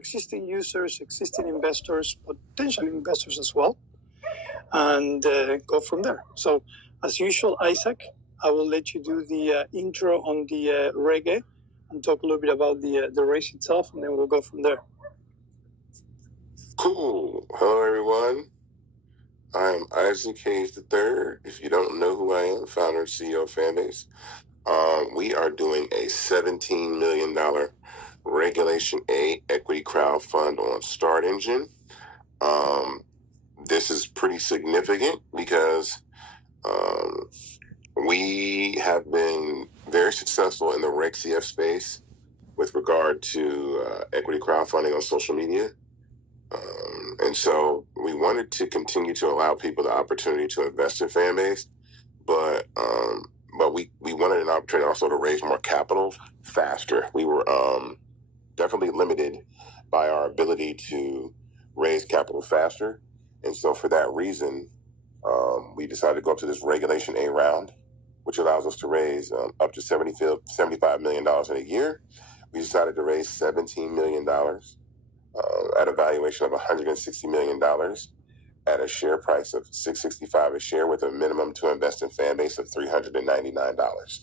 existing users, existing investors, potential investors as well, and go from there. So, as usual, Isaac, I will let you do the intro on the reggae and talk a little bit about the race itself, and then we'll go from there. Cool. Hello, everyone. I'm Isaac Hayes III. If you don't know who I am, founder and CEO of Fanbase. We are doing a $17 million Regulation A equity crowd fund on Start Engine. This is pretty significant because we have been very successful in the Reg CF space with regard to equity crowdfunding on social media. And so we wanted to continue to allow people the opportunity to invest in Fanbase, but we wanted an opportunity also to raise more capital faster. We were definitely limited by our ability to raise capital faster. And so for that reason, we decided to go up to this Regulation A round, which allows us to raise up to $75 million in a year. We decided to raise $17 million at a valuation of $160 million at a share price of $6.65 a share with a minimum to invest in Fanbase of $399.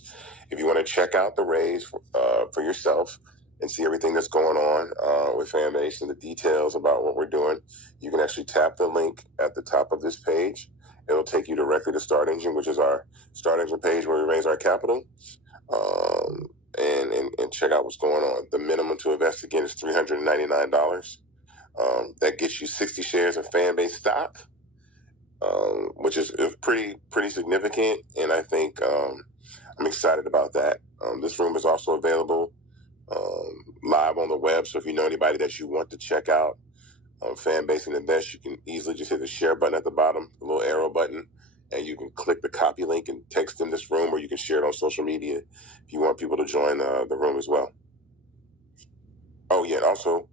If you want to check out the raise for yourself and see everything that's going on with Fanbase and the details about what we're doing, you can actually tap the link at the top of this page. It'll take you directly to Start Engine, which is our Start Engine page where we raise our capital. And check out what's going on. The minimum to invest again is $399. That gets you 60 shares of Fanbase stock, which is pretty significant. And I think I'm excited about that. This room is also available live on the web. So if you know anybody that you want to check out Fanbase and invest, you can easily just hit the share button at the bottom, the little arrow button, and you can click the copy link and text them this room, or you can share it on social media if you want people to join the room as well. Oh, yeah, and also,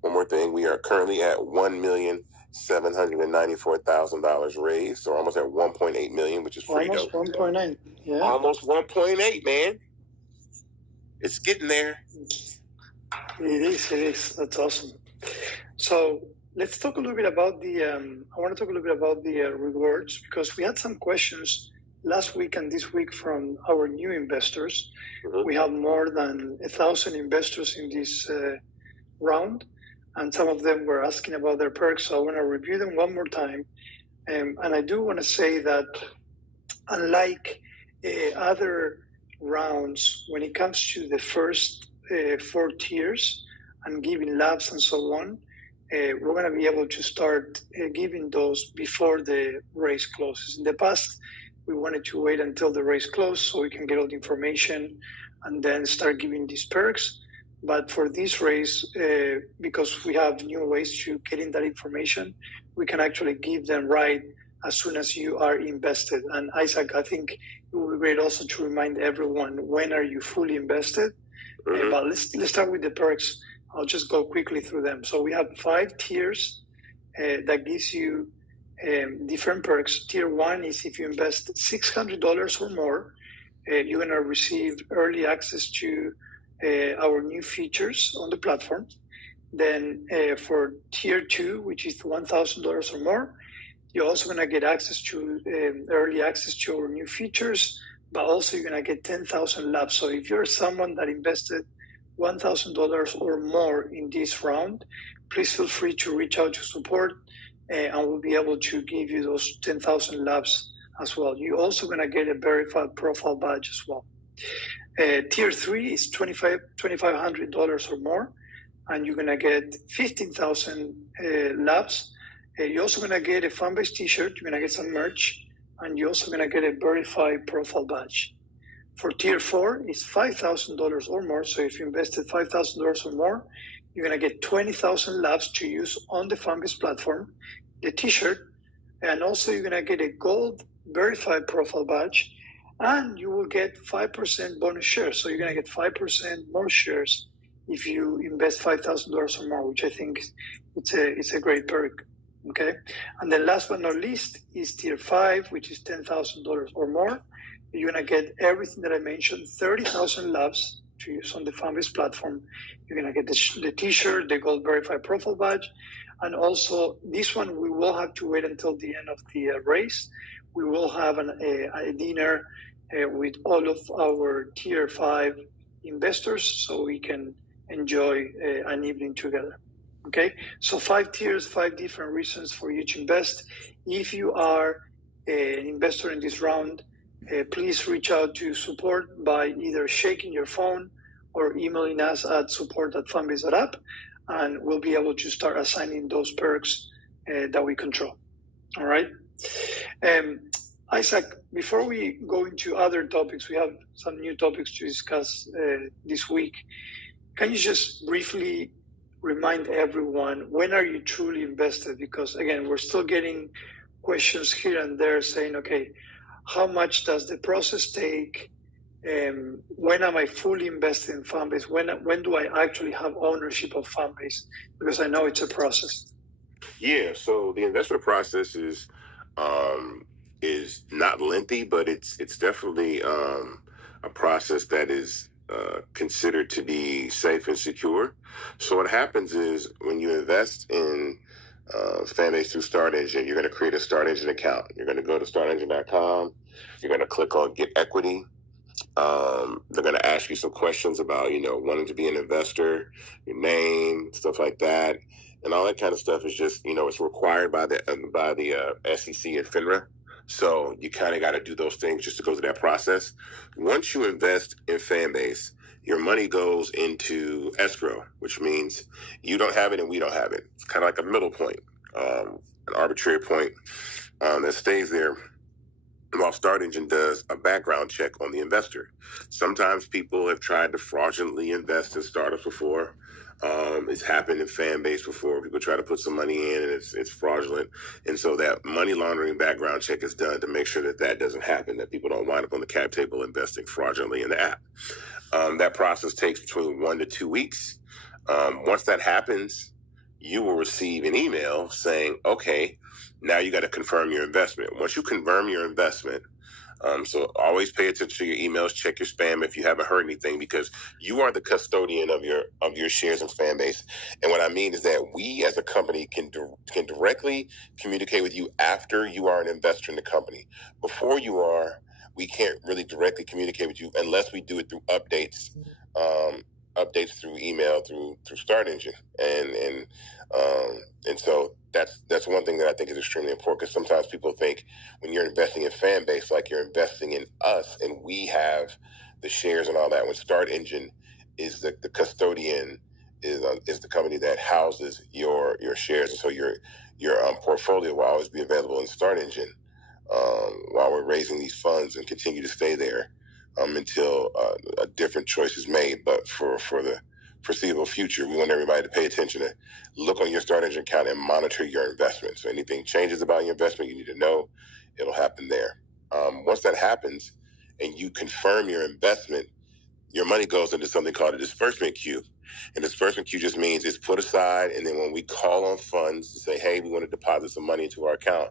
one more thing. We are currently at $1,794,000 raised, so almost at $1.8 million, which is pretty dope. Almost 1.9, yeah. Almost 1.8, man. It's getting there. It is. That's awesome. So let's talk a little bit about I want to talk a little bit about the rewards, because we had some questions last week and this week from our new investors. Mm-hmm. We have more than 1,000 investors in this round, and some of them were asking about their perks. So I want to review them one more time. And I do want to say that unlike other rounds, when it comes to the first 4 tiers and giving labs and so on, we're going to be able to start giving those before the race closes. In the past, we wanted to wait until the race closed so we can get all the information and then start giving these perks. But for this race, because we have new ways to getting that information, we can actually give them right as soon as you are invested. And Isaac, I think it would be great also to remind everyone, when are you fully invested? Mm-hmm. But let's start with the perks. I'll just go quickly through them. So we have 5 tiers that gives you different perks. Tier 1 is if you invest $600 or more, you're going to receive early access to our new features on the platform. Then for Tier 2, which is $1,000 or more, you're also going to get access to early access to our new features, but also you're going to get 10,000 labs. So if you're someone that invested $1,000 or more in this round, please feel free to reach out to support, and we'll be able to give you those 10,000 labs as well. You're also going to get a verified profile badge as well. Tier 3 is $2,500 or more, and you're going to get 15,000 labs. You're also going to get a Fanbase t-shirt. You're going to get some merch, and you're also going to get a verified profile badge. For Tier 4, it's $5,000 or more. So if you invested $5,000 or more, you're going to get 20,000 labs to use on the Fanbase platform, the t-shirt, and also you're going to get a gold verified profile badge, and you will get 5% bonus shares. So you're going to get 5% more shares if you invest $5,000 or more, which I think it's a great perk. Okay. And then last but not least is Tier 5, which is $10,000 or more. You're going to get everything that I mentioned, 30,000 labs, to use on the Fanbase platform. You're going to get the t-shirt, the gold verified profile badge, and also this one we will have to wait until the end of the race. We will have a dinner with all of our tier 5 investors so we can enjoy an evening together. Okay, so 5 tiers, 5 different reasons for you to invest. If you are an investor in this round, please reach out to support by either shaking your phone or emailing us at support@fanbase.app, and we'll be able to start assigning those perks that we control. All right. Isaac, before we go into other topics, we have some new topics to discuss this week. Can you just briefly remind everyone, when are you truly invested? Because again, we're still getting questions here and there saying, okay, how much does the process take? When am I fully invested in Fanbase? When do I actually have ownership of Fanbase? Because I know it's a process. Yeah, so the investment process is not lengthy, but it's definitely a process that is considered to be safe and secure. So what happens is when you invest in Fanbase through Start Engine, you're going to create a Start Engine account. You're going to go to startengine.com. You're going to click on Get Equity. They're going to ask you some questions about, wanting to be an investor, your name, stuff like that. And all that kind of stuff is just, it's required by the SEC and FINRA. So you kind of got to do those things just to go through that process. Once you invest in Fanbase, your money goes into escrow, which means you don't have it and we don't have it. It's kind of like a middle point, an arbitrary point that stays there while Start Engine does a background check on the investor. Sometimes people have tried to fraudulently invest in startups before. It's happened in Fanbase before. People try to put some money in and it's fraudulent. And so that money laundering background check is done to make sure that doesn't happen, that people don't wind up on the cap table investing fraudulently in the app. That process takes between 1 to 2 weeks. Once that happens, you will receive an email saying, okay, now you got to confirm your investment. Once you confirm your investment, so always pay attention to your emails, check your spam if you haven't heard anything, because you are the custodian of your shares in Fanbase. And what I mean is that we as a company can directly communicate with you after you are an investor in the company. Before you are, we can't really directly communicate with you unless we do it through updates through email, through Start Engine, and so that's one thing that I think is extremely important, because sometimes people think when you're investing in Fanbase, like you're investing in us and we have the shares and all that. When Start Engine is the custodian, is the company that houses your shares, and so your portfolio will always be available in Start Engine while we're raising these funds and continue to stay there until a different choice is made. But for the foreseeable future, we want everybody to pay attention to look on your Start Engine account and monitor your investment. So anything changes about your investment, you need to know. It'll happen there. Once that happens and you confirm your investment, your money goes into something called a disbursement queue. And disbursement queue just means it's put aside, and then when we call on funds to say, hey, we want to deposit some money into our account,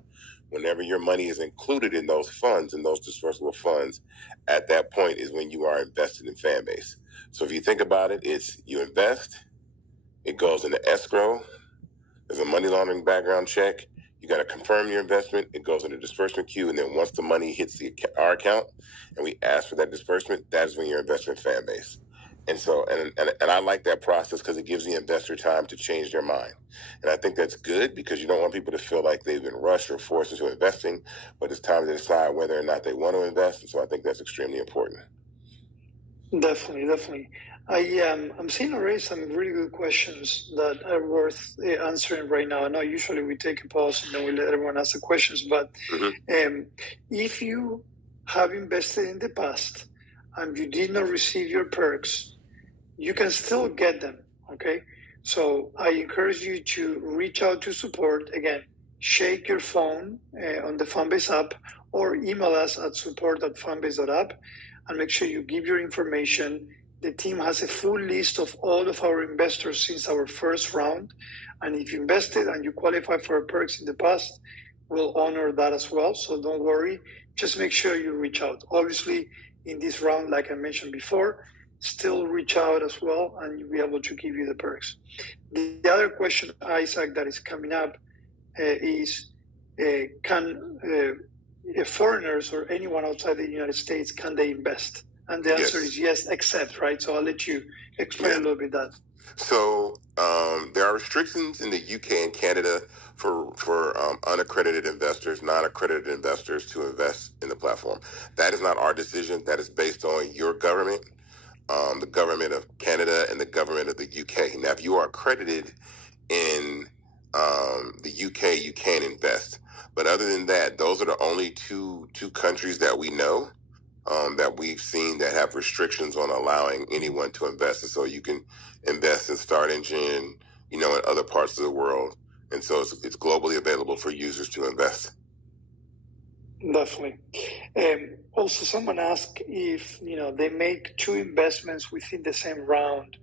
whenever your money is included in those funds, in those disbursable funds, at that point is when you are invested in Fanbase. So if you think about it, it's you invest, it goes into escrow, there's a money laundering background check, you got to confirm your investment, it goes into disbursement queue, and then once the money hits our account and we ask for that disbursement, that is when you're investing in Fanbase. And so, and I like that process because it gives the investor time to change their mind. And I think that's good, because you don't want people to feel like they've been rushed or forced into investing, but it's time to decide whether or not they want to invest. And so I think that's extremely important. Definitely. I'm seeing already some really good questions that are worth answering right now. I know usually we take a pause and then we let everyone ask the questions, but if you have invested in the past and you did not receive your perks, you can still get them, okay? So I encourage you to reach out to support. Again, shake your phone on the Fanbase app or email us at support@fanbase.app and make sure you give your information. The team has a full list of all of our investors since our first round. And if you invested and you qualify for perks in the past, we'll honor that as well. So don't worry, just make sure you reach out. Obviously, in this round, like I mentioned before, still reach out as well, and we'll be able to give you the perks. The other question, Isaac, that is coming up is, can foreigners or anyone outside the United States, can they invest? And the answer is yes, except, right? So I'll let you explain a little bit that. So there are restrictions in the UK and Canada for unaccredited investors, non-accredited investors to invest in the platform. That is not our decision. That is based on your government, the government of Canada and the government of the UK. Now, if you are accredited in the UK, you can invest. But other than that, those are the only two countries that we know that we've seen that have restrictions on allowing anyone to invest. And so you can invest in Start Engine, in other parts of the world. And so it's globally available for users to invest. Definitely. Also, someone asked if, they make 2 investments within the same round,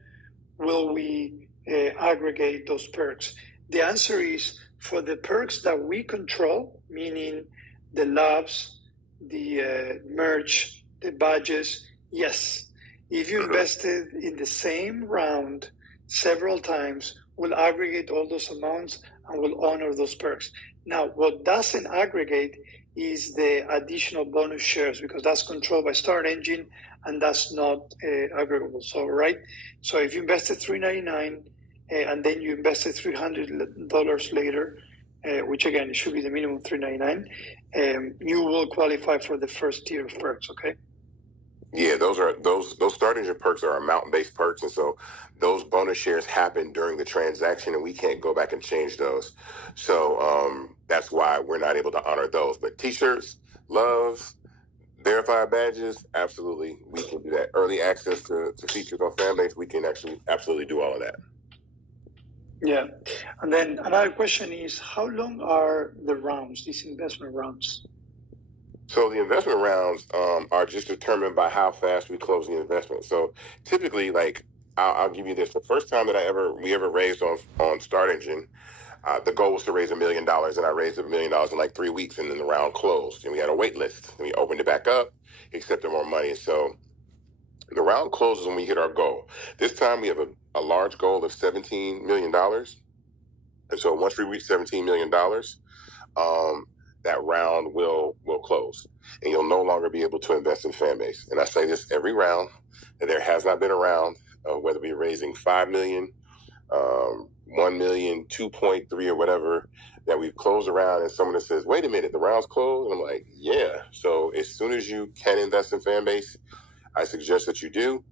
will we aggregate those perks? The answer is, for the perks that we control, meaning the labs, the merch, the badges, yes. If you invested in the same round several times, we'll aggregate all those amounts and we'll honor those perks. Now, what doesn't aggregate is the additional bonus shares, because that's controlled by Start Engine and that's not aggregable. So, right? So if you invested $399 and then you invested $300 later, which again, it should be the minimum $399, you will qualify for the first tier of perks, okay? Yeah, those Start Engine perks are amount-based perks, and so those bonus shares happen during the transaction, and we can't go back and change those. So that's why we're not able to honor those. But T-shirts, loves, verified badges, absolutely, we can do that. Early access to features on Fanbase, we can actually absolutely do all of that. Yeah, and then another question is, how long are the rounds, these investment rounds? So the investment rounds are just determined by how fast we close the investment. So typically, like, I'll give you this. The first time that we ever raised on Start Engine, the goal was to raise $1 million, and I raised $1 million in like 3 weeks, and then the round closed, and we had a wait list, and we opened it back up, accepted more money. So the round closes when we hit our goal. This time we have a large goal of $17 million. And so once we reach $17 million, that round will close, and you'll no longer be able to invest in Fanbase. And I say this every round, that there has not been a round, whether we're raising $5 million, 1 million, 2.3 or whatever, that we've closed around and someone that says, wait a minute, the round's closed? And I'm like, yeah. So as soon as you can invest in Fanbase, I suggest that you do.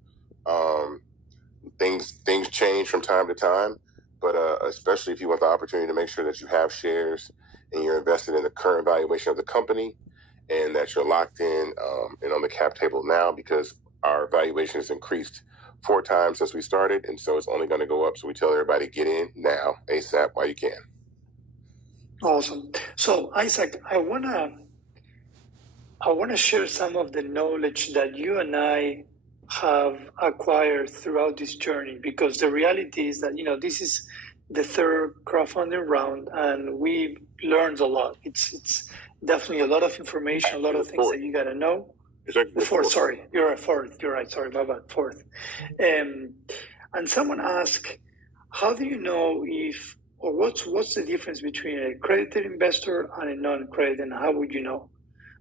Things change from time to time, but especially if you want the opportunity to make sure that you have shares and you're invested in the current valuation of the company, and that you're locked in and on the cap table now, because our valuation has increased 4 times since we started, and so it's only going to go up. So we tell everybody, get in now, ASAP, while you can. Awesome. So Isaac, I wanna share some of the knowledge that you and I have acquired throughout this journey, because the reality is that, this is the 3rd crowdfunding round, and we've learned a lot. It's definitely a lot of information, a lot of things that you got to know. The 4th, sorry. You're right, 4th. You're right, sorry, my bad, 4th. And someone asked, how do you know if, or what's the difference between an accredited investor and a non-accredited, and how would you know?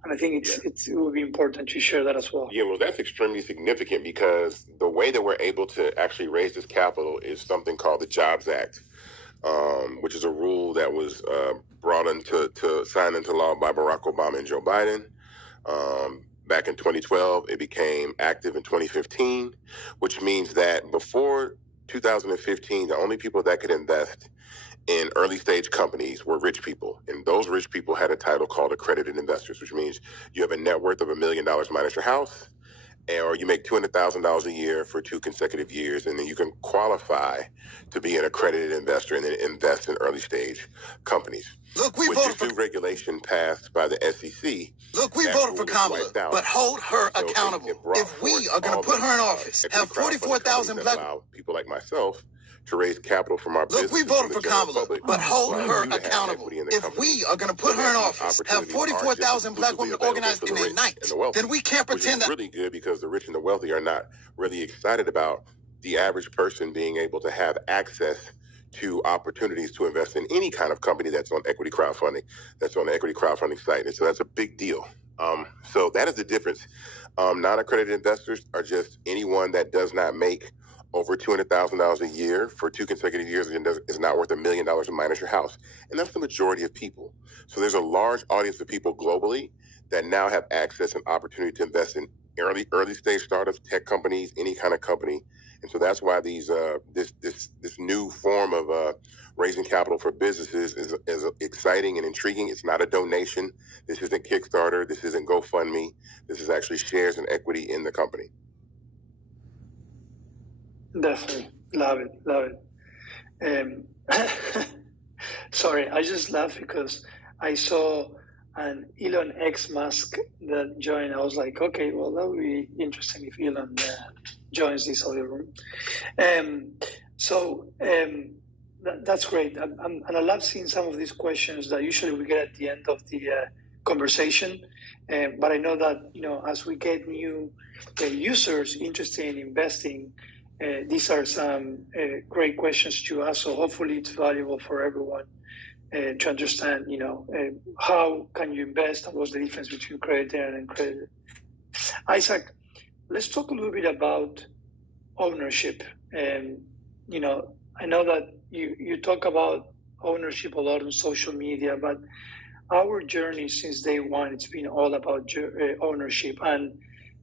And I think it would be important to share that as well. Yeah, well, that's extremely significant, because the way that we're able to actually raise this capital is something called the Jobs Act, which is a rule that was brought signed into law by Barack Obama and Joe Biden back in 2012. It became active in 2015, which means that before 2015, the only people that could invest in early stage companies were rich people. And those rich people had a title called accredited investors, which means you have a net worth of $1 million minus your house, or you make $200,000 a year for 2 consecutive years, and then you can qualify to be an accredited investor and then invest in early stage companies. Look, we with voted this for new regulation passed by the SEC. Look, we voted for Kamala, but hold her accountable. If we are going to put her in office, have 44,000 black allow people like myself to raise capital from our Look, we voted for Kamala, but hold her accountable. If we are going to put her in office, have 44,000 black women organized in a night, then we can't pretend that. Which is really good because the rich and the wealthy are not really excited about the average person being able to have access to opportunities to invest in any kind of company that's on equity crowdfunding, that's on the equity crowdfunding site. And so that's a big deal. So that is the difference. Non-accredited investors are just anyone that does not make over $200,000 a year for 2 consecutive years and is not worth $1 million to minus your house. And that's the majority of people. So there's a large audience of people globally that now have access and opportunity to invest in early stage startups, tech companies, any kind of company. And so that's why these this new form of raising capital for businesses is exciting and intriguing. It's not a donation. This isn't Kickstarter. This isn't GoFundMe. This is actually shares and equity in the company. Definitely. Love it. Sorry, I just laughed because I saw an Elon X Musk that joined. I was like, okay, well, that would be interesting if Elon joins this other room. That's great. And I love seeing some of these questions that usually we get at the end of the conversation. But I know that, as we get new users interested in investing, these are some great questions to ask. So hopefully it's valuable for everyone to understand, how can you invest and what's the difference between credited and uncredited. Isaac, let's talk a little bit about ownership. And, I know that you talk about ownership a lot on social media, but our journey since day one, it's been all about ownership. And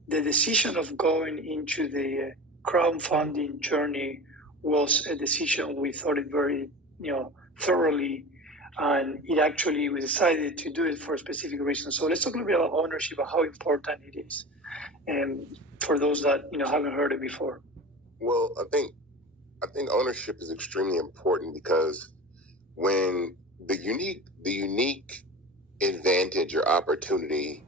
the decision of going into the crowdfunding journey was a decision we thought it very, thoroughly, and we decided to do it for a specific reason. So let's talk a little bit about ownership and how important it is, and for those that haven't heard it before. Well, I think ownership is extremely important because when the unique advantage or opportunity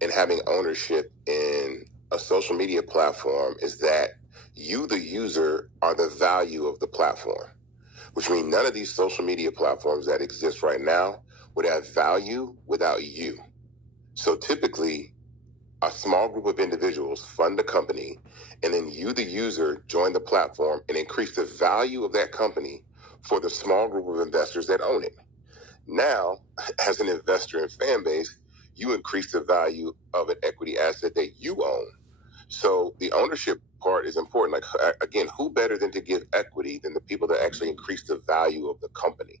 in having ownership in a social media platform is that you, the user, are the value of the platform, which means none of these social media platforms that exist right now would have value without you. So typically, a small group of individuals fund a company, and then you, the user, join the platform and increase the value of that company for the small group of investors that own it. Now, as an investor in Fanbase, you increase the value of an equity asset that you own. So the ownership part is important. Like, again, who better than to give equity than the people that actually increase the value of the company?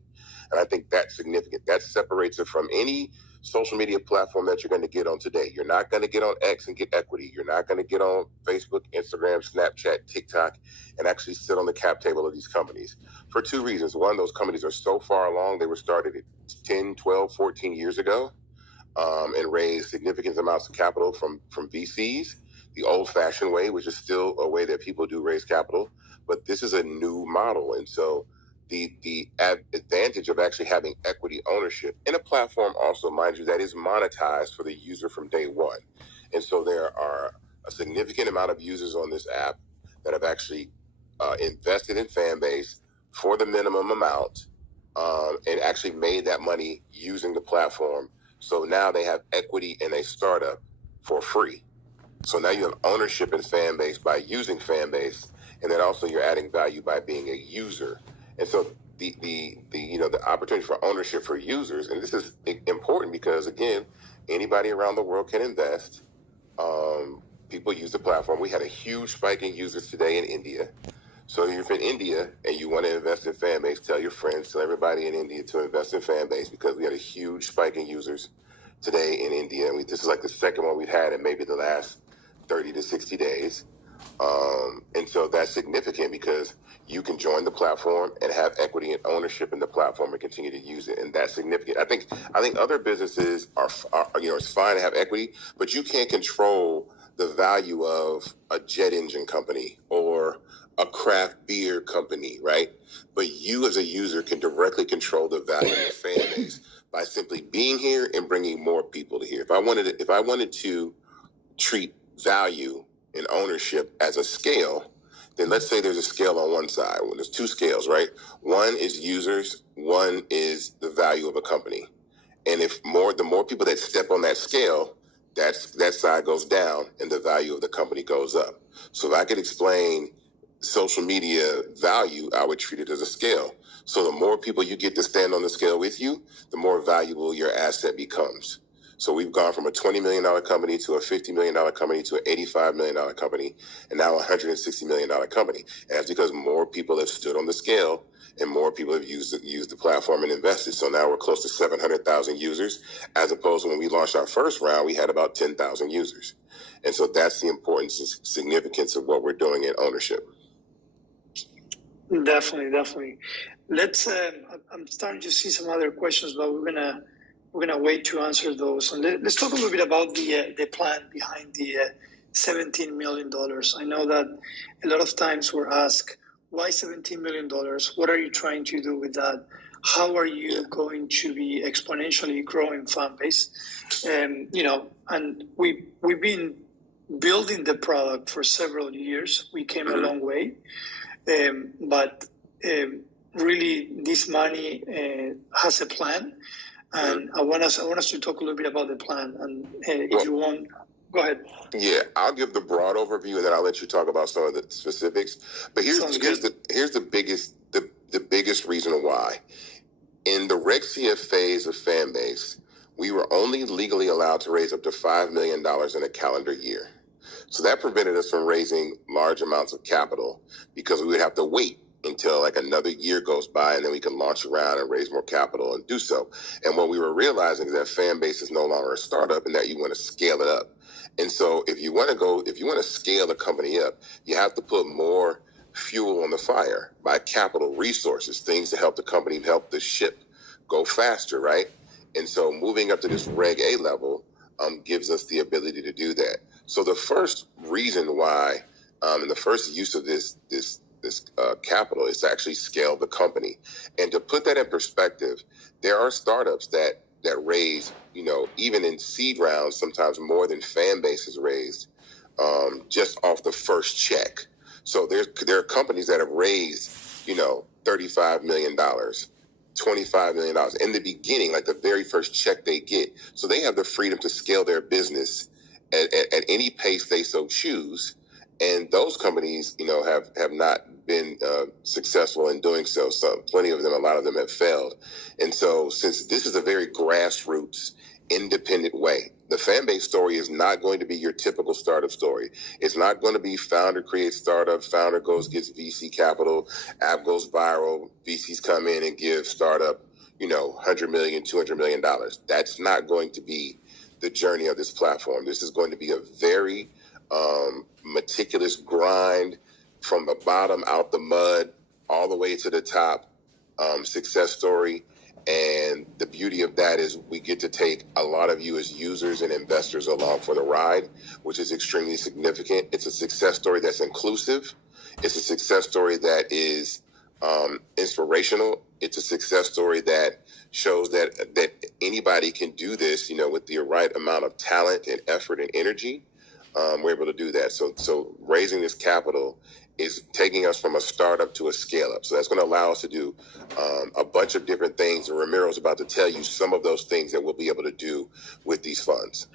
And I think that's significant. That separates it from any social media platform that you're going to get on today. You're not going to get on X and get equity. You're not going to get on Facebook, Instagram, Snapchat, TikTok, and actually sit on the cap table of these companies for 2 reasons. One, those companies are so far along. They were started 10, 12, 14 years ago and raised significant amounts of capital from VCs, the old-fashioned way, which is still a way that people do raise capital. But this is a new model. And so the advantage of actually having equity ownership in a platform also, mind you, that is monetized for the user from day one. And so there are a significant amount of users on this app that have actually invested in Fanbase for the minimum amount and actually made that money using the platform. So now they have equity in a startup for free. So now you have ownership in Fanbase by using Fanbase, and then also you're adding value by being a user. And so the opportunity for ownership for users, and this is important because, again, anybody around the world can invest. People use the platform. We had a huge spike in users today in India. So if you're in India and you want to invest in Fanbase, tell your friends, tell everybody in India to invest in Fanbase because we had a huge spike in users today in India. And this is like the second one we've had in maybe the last 30 to 60 days. And so that's significant because you can join the platform and have equity and ownership in the platform and continue to use it. And that's significant. I think other businesses are it's fine to have equity, but you can't control the value of a jet engine company or a craft beer company, right? But you as a user can directly control the value of your fan base by simply being here and bringing more people to here. If I wanted to treat value and ownership as a scale, then let's say there's a scale on one side. Well, there's two scales, right? One is users, one is the value of a company. And the more people that step on that scale, that side goes down and the value of the company goes up. So if I could explain social media value, I would treat it as a scale. So the more people you get to stand on the scale with you, the more valuable your asset becomes. So we've gone from a $20 million company to a $50 million company to an $85 million company, and now a $160 million company. And that's because more people have stood on the scale and more people have used the platform and invested. So now we're close to 700,000 users, as opposed to when we launched our first round, we had about 10,000 users. And so that's the importance and significance of what we're doing in ownership. Definitely. Let's. I'm starting to see some other questions, but we're gonna wait to answer those. And let's talk a little bit about the plan behind the $17 million. I know that a lot of times we're asked, why $17 million? What are you trying to do with that? How are you going to be exponentially growing fan base? And we've been building the product for several years. We came a long way. But really, this money has a plan, and I want us to talk a little bit about the plan. And if you want, go ahead. Yeah, I'll give the broad overview, and then I'll let you talk about some of the specifics. But here's the biggest reason why. In the Reg CF phase of Fanbase, we were only legally allowed to raise up to $5 million in a calendar year. So that prevented us from raising large amounts of capital because we would have to wait until like another year goes by and then we can launch around and raise more capital and do so. And what we were realizing is that Fanbase is no longer a startup and that you want to scale it up. And so if you want to scale a company up, you have to put more fuel on the fire by capital resources, things to help the company, help the ship go faster, right? And so moving up to this Reg A level gives us the ability to do that. So the first reason why, and the first use of this capital is to actually scale the company. And to put that in perspective, there are startups that raise, even in seed rounds, sometimes more than Fanbase has raised, just off the first check. So there are companies that have raised, $35 million. $25 million in the beginning, like the very first check they get. So they have the freedom to scale their business at any pace they so choose. And those companies, have not been successful in doing so. So plenty of them, a lot of them have failed. And so since this is a very grassroots, independent way, the Fanbase story is not going to be your typical startup story. It's not going to be founder creates startup, founder gets VC capital, app goes viral, VCs come in and give startup, $100 million, $200 million. That's not going to be the journey of this platform. This is going to be a very meticulous grind from the bottom out the mud all the way to the top success story. And the beauty of that is we get to take a lot of you as users and investors along for the ride, which is extremely significant. It's a success story that's inclusive. It's a success story that is inspirational. It's a success story that shows that anybody can do this, with the right amount of talent and effort and energy. We're able to do that. So raising this capital is taking us from a startup to a scale up. So that's going to allow us to do a bunch of different things. And Ramiro's about to tell you some of those things that we'll be able to do with these funds.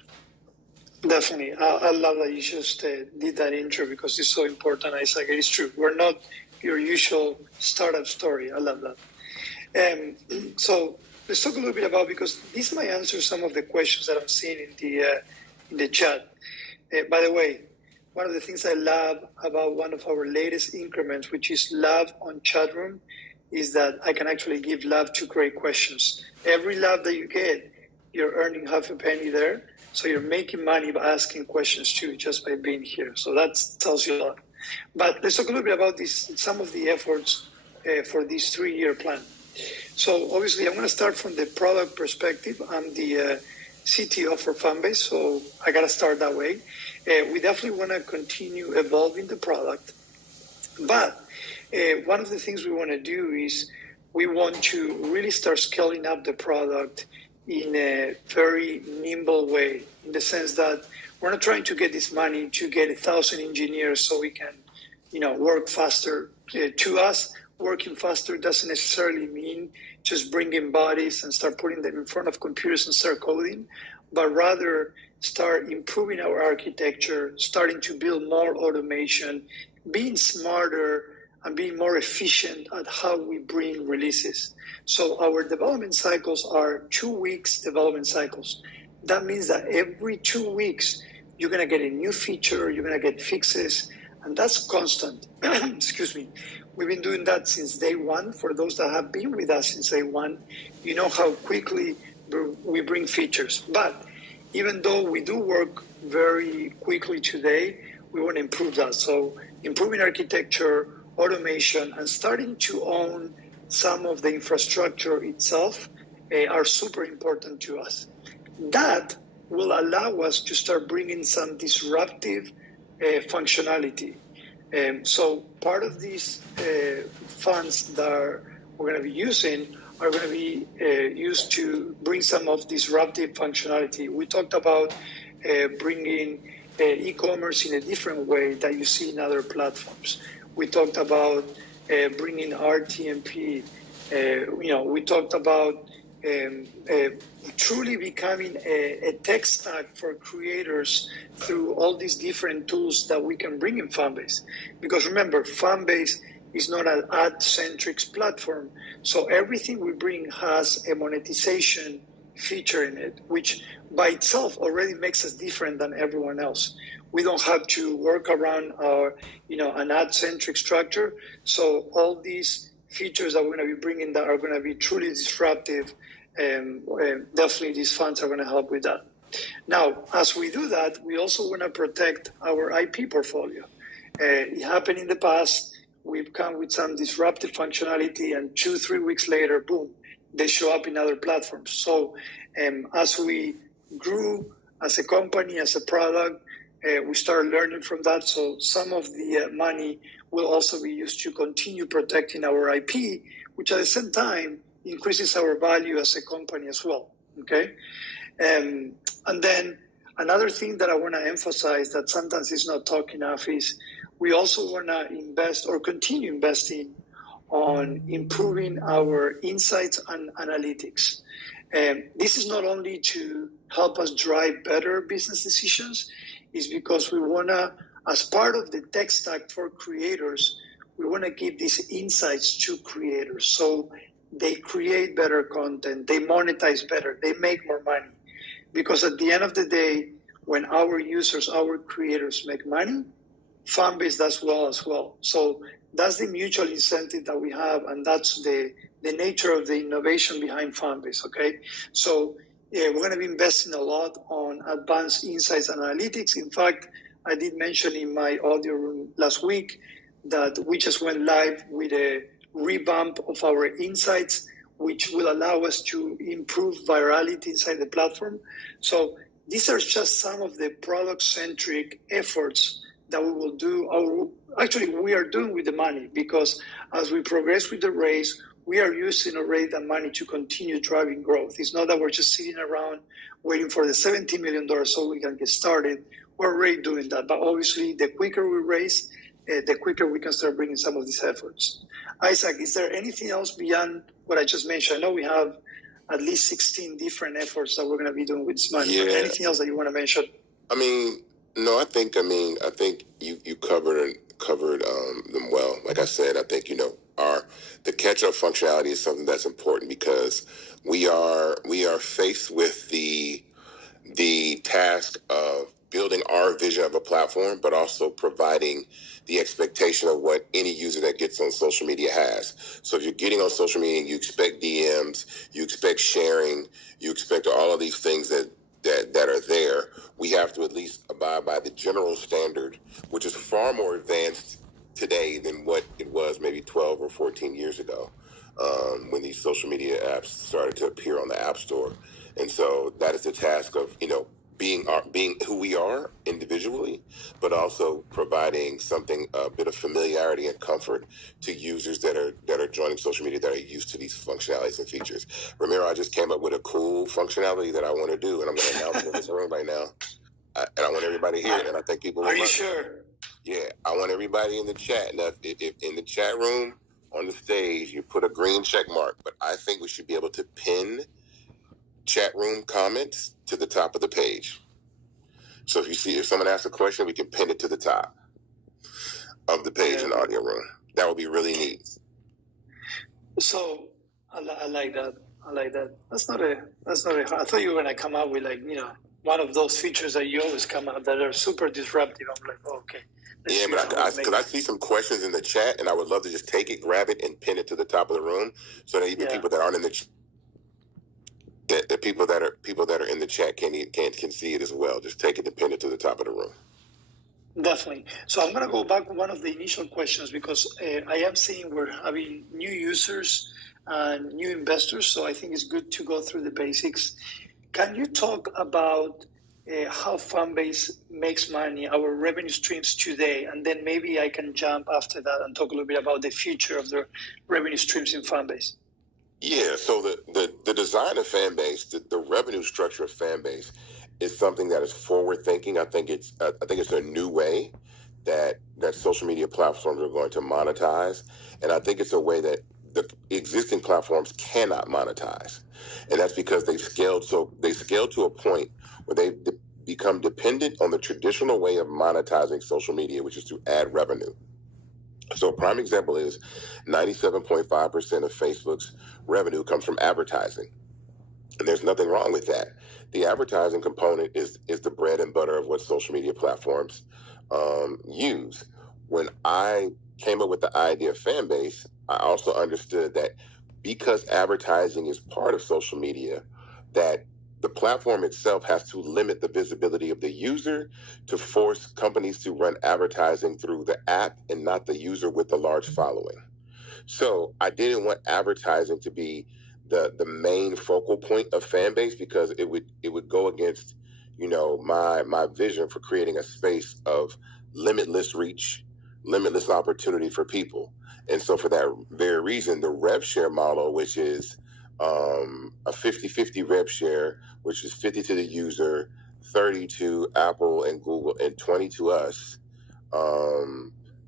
Definitely. I love that you just did that intro because it's so important. It's like, it's true. We're not your usual startup story. I love that. So let's talk a little bit about, because this might answer some of the questions that I'm seeing in the chat. By the way, one of the things I love about one of our latest increments, which is love on chat room, is that I can actually give love to great questions. Every love that you get, you're earning half a penny there. So you're making money by asking questions too, just by being here. So that tells you a lot. But let's talk a little bit about some of the efforts for this 3-year plan. So obviously I'm going to start from the product perspective. I'm the CTO for Fanbase, so I got to start that way. We definitely want to continue evolving the product. But one of the things we want to do is we want to really start scaling up the product in a very nimble way, in the sense that we're not trying to get this money to get 1,000 engineers so we can work faster. To us, working faster doesn't necessarily mean just bringing bodies and start putting them in front of computers and start coding, but rather start improving our architecture, starting to build more automation, being smarter and being more efficient at how we bring releases. So our development cycles are 2 weeks development cycles. That means that every 2 weeks, you're going to get a new feature, you're going to get fixes, and that's constant. Excuse me. We've been doing that since day one. For those that have been with us since day one, you know how quickly we bring features. But even though we do work very quickly today, we want to improve that. So improving architecture, automation, and starting to own some of the infrastructure itself are super important to us. That will allow us to start bringing some disruptive functionality. So part of these funds that we're going to be using are going to be used to bring some of disruptive functionality. We talked about bringing e-commerce in a different way that you see in other platforms. We talked about bringing RTMP. We talked about truly becoming a tech stack for creators through all these different tools that we can bring in Fanbase. Because remember, Fanbase is not an ad-centric platform. So everything we bring has a monetization feature in it, which by itself already makes us different than everyone else. We don't have to work around our, an ad-centric structure. So all these features that we're going to be bringing that are going to be truly disruptive, definitely these funds are going to help with that. Now, as we do that, we also want to protect our IP portfolio. It happened in the past. We've come with some disruptive functionality, and 2-3 weeks later, boom, they show up in other platforms. So as we grew as a company, as a product, we started learning from that. So some of the money will also be used to continue protecting our IP, which at the same time increases our value as a company as well, okay? And then another thing that I want to emphasize that sometimes is not talked enough is we also want to invest or continue investing on improving our insights and analytics. This is not only to help us drive better business decisions, it's because we want to, as part of the tech stack for creators, we want to give these insights to creators so they create better content, they monetize better, they make more money. Because at the end of the day, when our users, our creators make money, Fanbase does well as well. So that's the mutual incentive that we have, and that's the nature of the innovation behind Fanbase, okay? So we're going to be investing a lot on advanced insights and analytics. In fact, I did mention in my audio room last week that we just went live with a revamp of our insights, which will allow us to improve virality inside the platform. So these are just some of the product-centric efforts that we will do, or actually we are doing with the money, because as we progress with the race, we are using already the money to continue driving growth. It's not that we're just sitting around waiting for the $17 million so we can get started. We're already doing that. But obviously, the quicker we raise, the quicker we can start bringing some of these efforts. Isaac, is there anything else beyond what I just mentioned? I know we have at least 16 different efforts that we're going to be doing with this money. Yeah. Anything else that you want to mention? No, I think you covered them well. Like I said, I think the catch-up functionality is something that's important because we are faced with the task of building our vision of a platform, but also providing the expectation of what any user that gets on social media has. So if you're getting on social media, you expect DMs, you expect sharing, you expect all of these things that are there. We have to at least abide by the general standard, which is far more advanced today than what it was maybe 12 or 14 years ago, when these social media apps started to appear on the App Store. And so that is the task of, being who we are individually, but also providing something, a bit of familiarity and comfort to users that are joining social media that are used to these functionalities and features. Ramiro, I just came up with a cool functionality that I want to do, and I'm going to announce it in this room right now. and I want everybody here, and I think people will Are you love sure? it. Yeah, I want everybody in the chat. Now, if in the chat room on the stage, you put a green check mark, but I think we should be able to pin chat room comments to the top of the page. So if someone asks a question, we can pin it to the top of the page in the audio room. That would be really neat. So I like that. I like that. That's not a. I thought you were gonna come out with one of those features that you always come out that are super disruptive. I'm like, oh, okay. Yeah, but I see some questions in the chat, and I would love to just take it, grab it, and pin it to the top of the room, so that even people that aren't in the chat, the people that are in the chat can see it as well. Just take it and pin it to the top of the room. Definitely. So I'm going to go back to one of the initial questions, because I am seeing we're having new users and new investors. So I think it's good to go through the basics. Can you talk about how Fanbase makes money, our revenue streams today, and then maybe I can jump after that and talk a little bit about the future of the revenue streams in Fanbase. Yeah, so the design of Fanbase, the revenue structure of Fanbase is something that is forward thinking. I think it's a new way that social media platforms are going to monetize, and I think it's a way that the existing platforms cannot monetize, and that's because they scaled to a point where they become dependent on the traditional way of monetizing social media, which is through ad revenue. So a prime example is 97.5% of Facebook's revenue comes from advertising. And there's nothing wrong with that. The advertising component is the bread and butter of what social media platforms use. When I came up with the idea of Fanbase, I also understood that because advertising is part of social media, that the platform itself has to limit the visibility of the user to force companies to run advertising through the app and not the user with the large following. So I didn't want advertising to be the main focal point of Fanbase, because it would go against, my vision for creating a space of limitless reach, limitless opportunity for people. And so for that very reason, the rev share model, which is a 50-50 rev share, which is 50 to the user, 30 to Apple and Google, and 20 to us,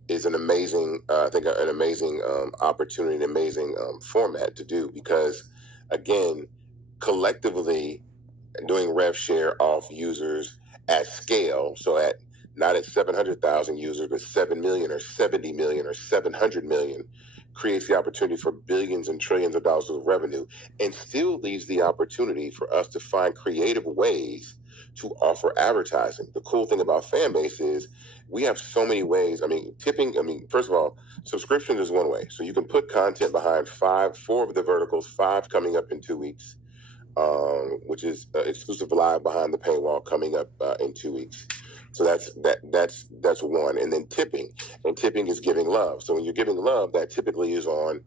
is an amazing, an amazing opportunity, an amazing format to do, because, again, collectively doing rev share off users at scale, so not at 700,000 users, but 7 million or 70 million or 700 million, creates the opportunity for billions and trillions of dollars of revenue, and still leaves the opportunity for us to find creative ways to offer advertising. The cool thing about Fanbase is we have so many ways. First of all, subscription is one way. So you can put content behind 4 of the verticals, 5 coming up in 2 weeks, which is exclusive live behind the paywall coming up in 2 weeks. So that's one. And then tipping is giving love. So when you're giving love, that typically is on,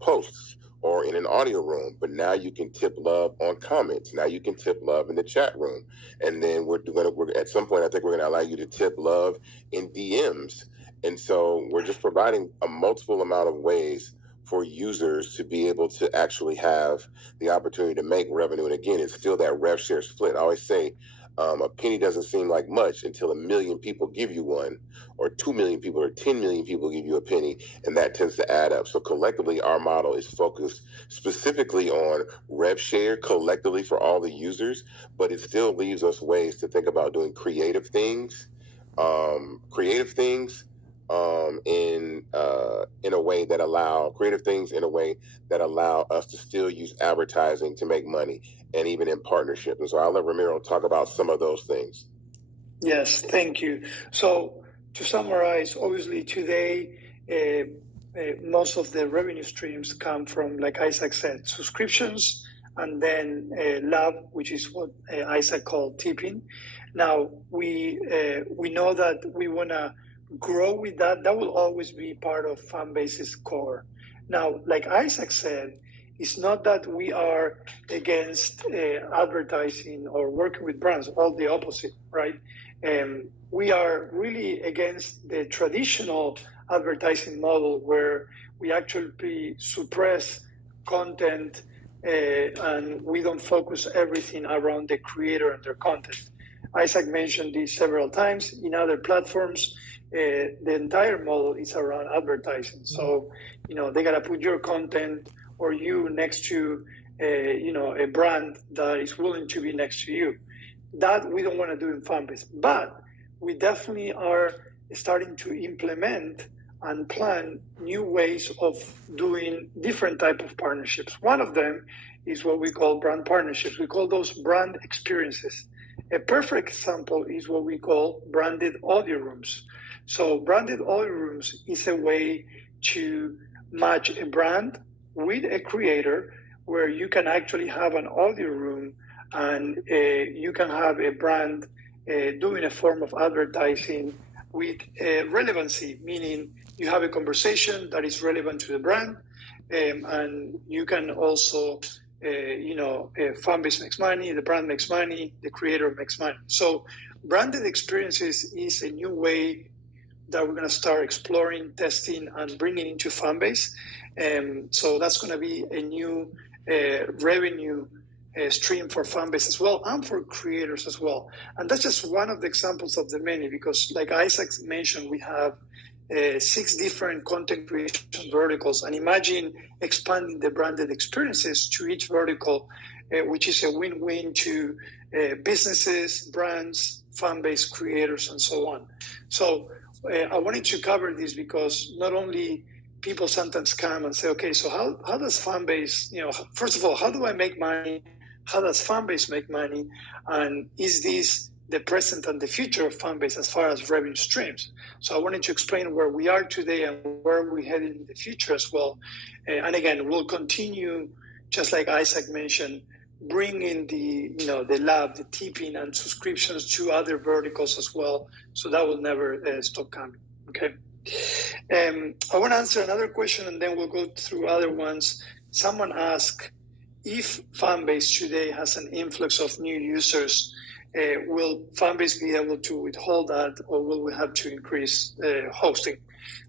posts or in an audio room, but now you can tip love on comments. Now you can tip love in the chat room. And then we're at some point, I think we're going to allow you to tip love in DMs. And so we're just providing a multiple amount of ways for users to be able to actually have the opportunity to make revenue. And again, it's still that rev share split. I always say, a penny doesn't seem like much until 1 million people give you one, or 2 million people, or 10 million people give you a penny, and that tends to add up. So collectively, our model is focused specifically on rev share collectively for all the users, but it still leaves us ways to think about doing creative things in a way that allow us to still use advertising to make money, and even in partnership. And so I'll let Ramiro talk about some of those things. Yes, thank you. So to summarize, obviously today, most of the revenue streams come from, like Isaac said, subscriptions, and then lab, which is what Isaac called tipping. Now, we know that we want to grow with that. That will always be part of Fanbase's core. Now, like Isaac said, it's not that we are against advertising or working with brands, all the opposite, right? We are really against the traditional advertising model where we actually suppress content and we don't focus everything around the creator and their content. Isaac mentioned this several times. In other platforms, the entire model is around advertising. So, they got to put your content or you next to, a brand that is willing to be next to you. That we don't want to do in Fanbase, but we definitely are starting to implement and plan new ways of doing different type of partnerships. One of them is what we call brand partnerships. We call those brand experiences. A perfect example is what we call branded audio rooms. So branded audio rooms is a way to match a brand with a creator where you can actually have an audio room and you can have a brand doing a form of advertising with relevancy, meaning you have a conversation that is relevant to the brand, and you can also, Fanbase makes money, the brand makes money, the creator makes money. So branded experiences is a new way that we're going to start exploring, testing, and bringing into Fanbase. So that's going to be a new revenue stream for Fanbase as well, and for creators as well. And that's just one of the examples of the many, because like Isaac mentioned, we have 6 different content creation verticals. And imagine expanding the branded experiences to each vertical, which is a win-win to businesses, brands, Fanbase creators, and so on. So I wanted to cover this because not only people sometimes come and say, okay, so how does Fanbase, first of all, how do I make money? How does Fanbase make money? And is this the present and the future of Fanbase as far as revenue streams? So I wanted to explain where we are today and where we're headed in the future as well. And again, we'll continue, just like Isaac mentioned, bringing the lab, the tipping and subscriptions to other verticals as well. So that will never stop coming, okay? I want to answer another question and then we'll go through other ones. Someone asked, if Fanbase today has an influx of new users, will Fanbase be able to withhold that, or will we have to increase hosting?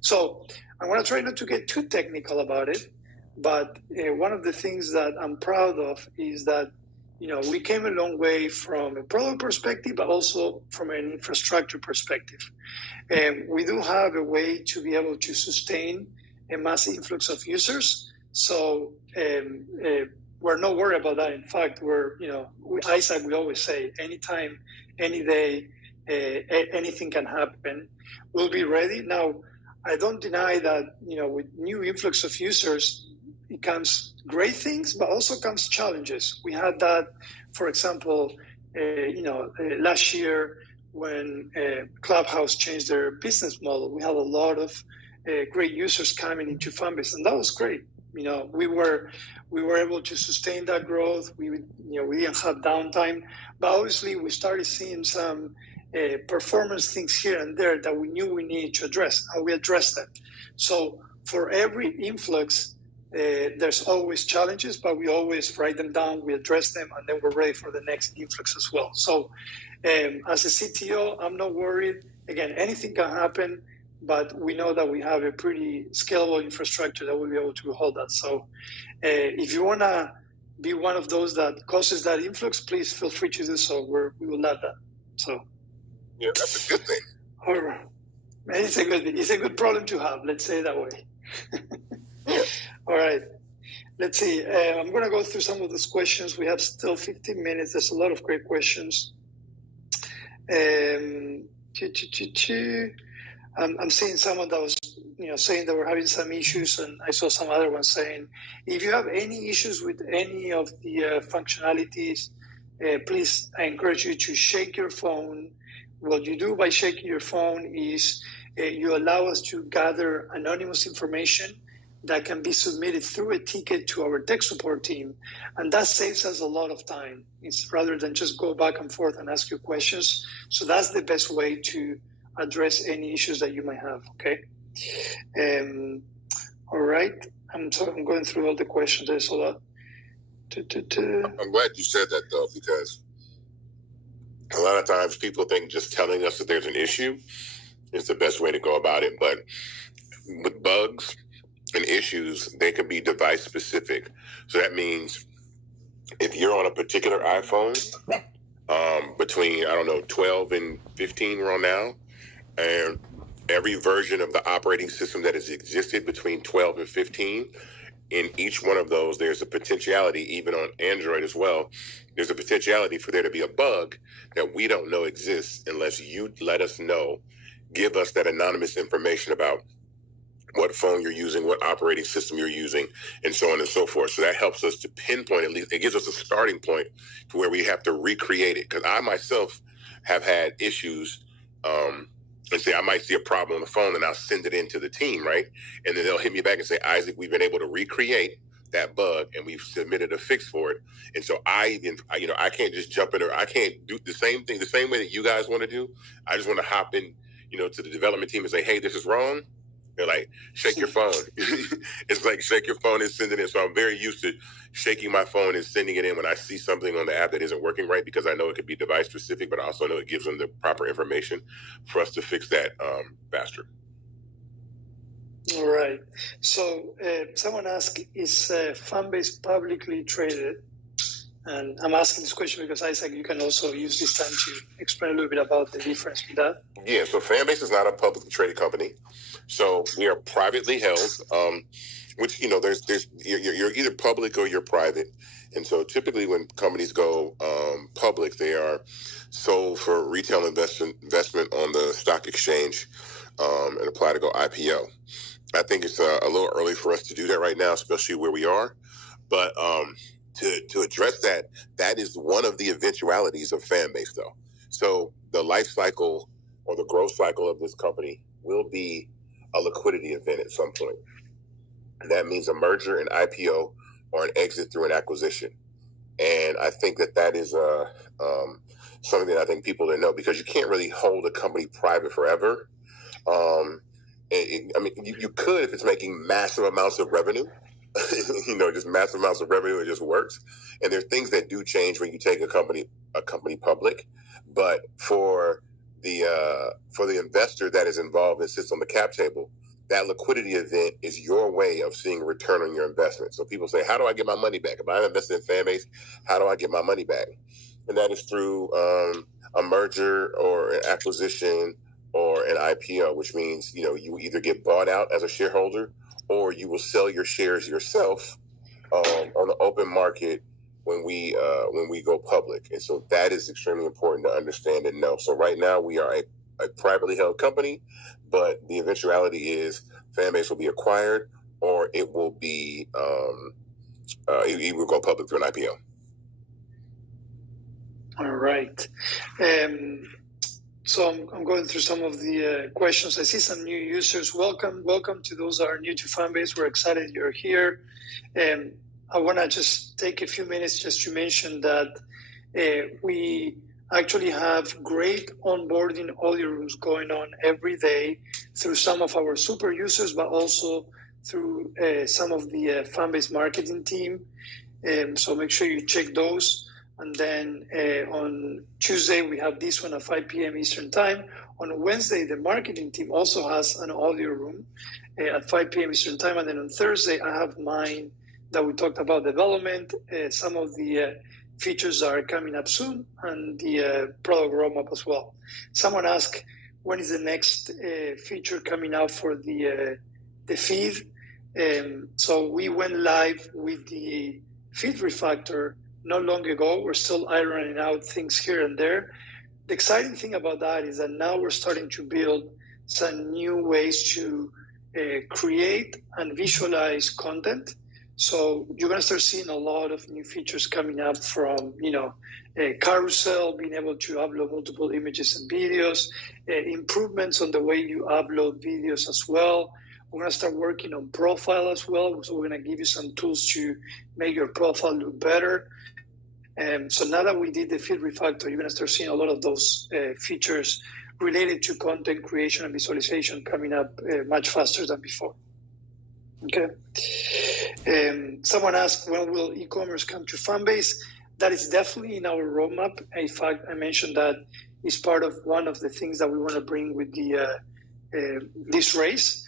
So I want to try not to get too technical about it, but one of the things that I'm proud of is that we came a long way from a product perspective, but also from an infrastructure perspective. We do have a way to be able to sustain a mass influx of users. So we're not worried about that. In fact, Isaac, we always say, anytime, any day, anything can happen. We'll be ready. Now, I don't deny that, with new influx of users, it comes great things, but also comes challenges. We had that, for example, last year when Clubhouse changed their business model. We had a lot of great users coming into Fanbase, and that was great. We were able to sustain that growth. We didn't have downtime, but obviously we started seeing some performance things here and there that we knew we needed to address, and we addressed them. So for every influx, there's always challenges, but we always write them down, we address them, and then we're ready for the next influx as well. So as a CTO, I'm not worried. Again, anything can happen, but we know that we have a pretty scalable infrastructure that will be able to hold that. So if you want to be one of those that causes that influx, please feel free to do so. We will love that. So yeah, that's a good thing. All right. It's a good problem to have. Let's say it that way. Yeah. All right. Let's see. I'm going to go through some of those questions. We have still 15 minutes. There's a lot of great questions. I'm seeing someone that was, saying that we're having some issues, and I saw some other ones saying, if you have any issues with any of the functionalities, please, I encourage you to shake your phone. What you do by shaking your phone is you allow us to gather anonymous information that can be submitted through a ticket to our tech support team. And that saves us a lot of time. It's rather than just go back and forth and ask you questions. So that's the best way to address any issues that you might have, okay? All right. I'm going through all the questions. There's a lot. I'm glad you said that, though, because a lot of times people think just telling us that there's an issue is the best way to go about it. But with bugs and issues, they can be device specific. So that means if you're on a particular iPhone between, I don't know, 12 and 15 we're on now. And every version of the operating system that has existed between 12 and 15, in each one of those, there's a potentiality, even on Android as well, there's a potentiality for there to be a bug that we don't know exists unless you let us know, give us that anonymous information about what phone you're using, what operating system you're using, and so on and so forth. So that helps us to pinpoint, at least it gives us a starting point to where we have to recreate it. Because I myself have had issues, and say I might see a problem on the phone and I'll send it into the team, right? And then they'll hit me back and say, Isaac, we've been able to recreate that bug and we've submitted a fix for it. And so I can't just jump in, or I can't do the same thing, the same way that you guys want to do. I just want to hop in, to the development team and say, hey, this is wrong. They're like, shake your phone. It's like, shake your phone and send it in. So I'm very used to shaking my phone and sending it in when I see something on the app that isn't working right, because I know it could be device specific, but I also know it gives them the proper information for us to fix that faster. All right. So someone asked, is Fanbase publicly traded? And I'm asking this question because, Isaac, you can also use this time to explain a little bit about the difference with that. Yeah, so Fanbase is not a publicly traded company. So we are privately held, which, there's you're either public or you're private. And so typically when companies go public, they are sold for retail investment on the stock exchange and apply to go IPO. I think it's a little early for us to do that right now, especially where we are. But to address that is one of the eventualities of Fanbase, though. So the life cycle or the growth cycle of this company will be a liquidity event at some point. And that means a merger, an IPO, or an exit through an acquisition. And I think that is something that I think people didn't know, because you can't really hold a company private forever. You could if it's making massive amounts of revenue. Just massive amounts of revenue. It just works. And there's things that do change when you take a company public. But for the investor that is involved and sits on the cap table, that liquidity event is your way of seeing a return on your investment. So people say, how do I get my money back? If I'm invested in Fanbase, how do I get my money back? And that is through a merger or an acquisition or an IPO, which means, you either get bought out as a shareholder or you will sell your shares yourself on the open market when we go public. And so that is extremely important to understand and know. So right now we are a privately held company, but the eventuality is Fanbase will be acquired, or it will be it will go public through an IPO. All right. So I'm going through some of the questions. I see some new users. Welcome to those that are new to Fanbase. We're excited you're here. I want to just take a few minutes just to mention that we actually have great onboarding audio rooms going on every day through some of our super users, but also through some of the Fanbase marketing team. So make sure you check those. And then on Tuesday, we have this one at 5 p.m. Eastern Time. On Wednesday, the marketing team also has an audio room at 5 p.m. Eastern Time. And then on Thursday, I have mine that we talked about development, some of the features are coming up soon, and the product roadmap as well. Someone asked, when is the next feature coming out for the feed? So we went live with the feed refactor not long ago. We're still ironing out things here and there. The exciting thing about that is that now we're starting to build some new ways to create and visualize content. So you're going to start seeing a lot of new features coming up from, a carousel, being able to upload multiple images and videos, improvements on the way you upload videos as well. We're going to start working on profile as well. So we're going to give you some tools to make your profile look better. So now that we did the feed refactor, you're going to start seeing a lot of those features related to content creation and visualization coming up much faster than before. Okay. Someone asked, when will e-commerce come to Fanbase? That is definitely in our roadmap. In fact, I mentioned that is part of one of the things that we want to bring with the this race.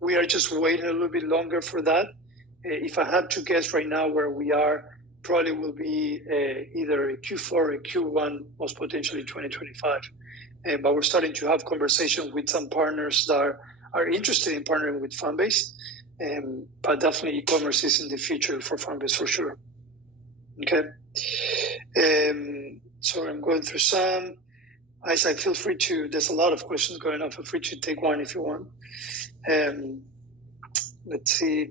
We are just waiting a little bit longer for that. If I had to guess right now where we are, probably will be either a Q4 or a Q1, most potentially 2025. But we're starting to have conversations with some partners that are interested in partnering with Fanbase. But definitely e-commerce is in the future for Fanbase for sure. Okay. So I'm going through some. Isaac, feel free to, there's a lot of questions going on. Feel free to take one if you want. Let's see.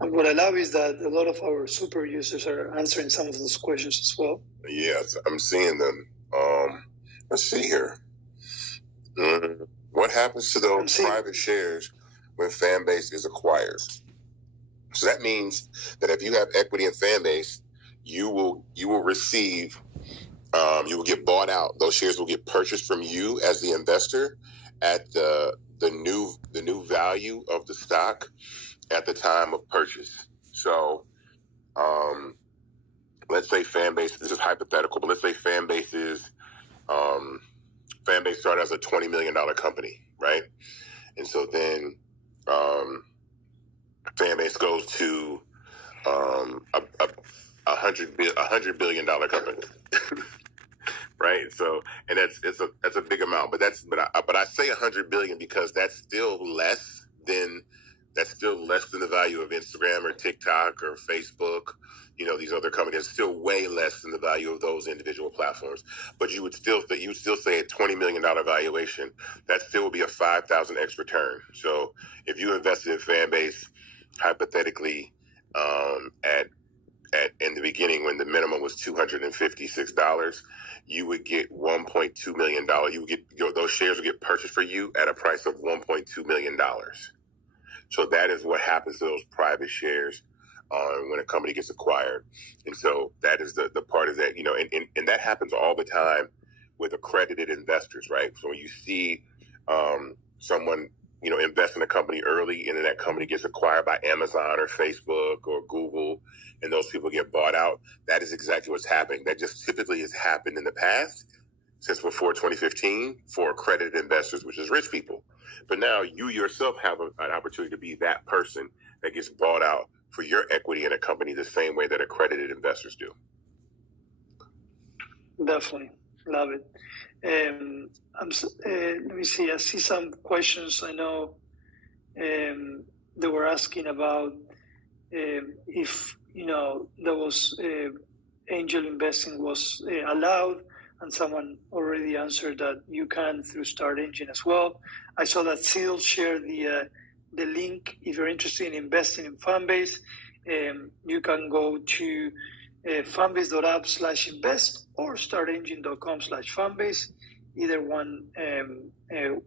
And what I love is that a lot of our super users are answering some of those questions as well. Yes, I'm seeing them. Let's see here. What happens to those private shares when Fanbase is acquired? So that means that if you have equity in Fanbase, you will receive, you will get bought out. Those shares will get purchased from you as the investor at the new value of the stock at the time of purchase. So, let's say Fanbase, this is hypothetical, but let's say Fanbase started as a $20 million company, right? And so then Fanbase goes to a $100 billion company, right? So, and that's a big amount, but I say 100 billion because that's still less than the value of Instagram or TikTok or Facebook. These other companies, it's still way less than the value of those individual platforms. But you would still say a $20 million valuation, that still would be a 5,000x return. So if you invested in Fanbase, hypothetically, in the beginning when the minimum was $256, you would get $1.2 million. You would get those shares would get purchased for you at a price of $1.2 million. So that is what happens to those private shares when a company gets acquired. And so that is the part of that, and that happens all the time with accredited investors, right? So when you see someone, invest in a company early and then that company gets acquired by Amazon or Facebook or Google and those people get bought out, that is exactly what's happening. That just typically has happened in the past since before 2015 for accredited investors, which is rich people. But now you yourself have an opportunity to be that person that gets bought out for your equity in a company the same way that accredited investors do. Definitely. Love it. Let me see. I see some questions. I know they were asking about if, there was angel investing was allowed, and someone already answered that you can through Start Engine as well. I saw that Seal shared the link. If you're interested in investing in Fanbase, you can go to fanbase.app/invest or startengine.com/fanbase. Either one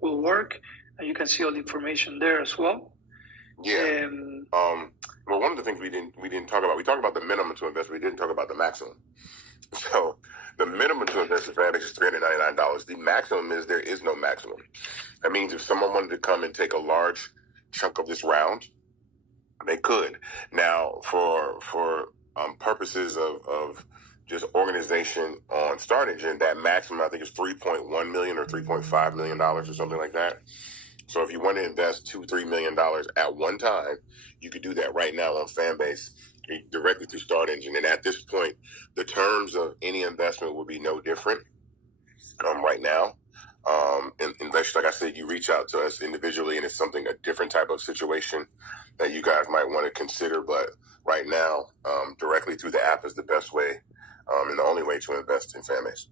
will work, and you can see all the information there as well. Yeah. Well, one of the things we didn't talk about, we talked about the minimum to invest, we didn't talk about the maximum. So the minimum to invest in Fanbase is $399. The maximum is there is no maximum. That means if someone wanted to come and take a large chunk of this round, they could. Now, for purposes of just organization on Start Engine, that maximum I think is $3.1 million or $3.5 million or something like that. So if you want to invest $2-3 million at one time, you could do that right now on Fanbase directly through Start Engine. And at this point, the terms of any investment will be no different right now. Unless, like I said, you reach out to us individually and it's a different type of situation that you guys might want to consider. But right now, directly through the app is the best way and the only way to invest in Fanbase.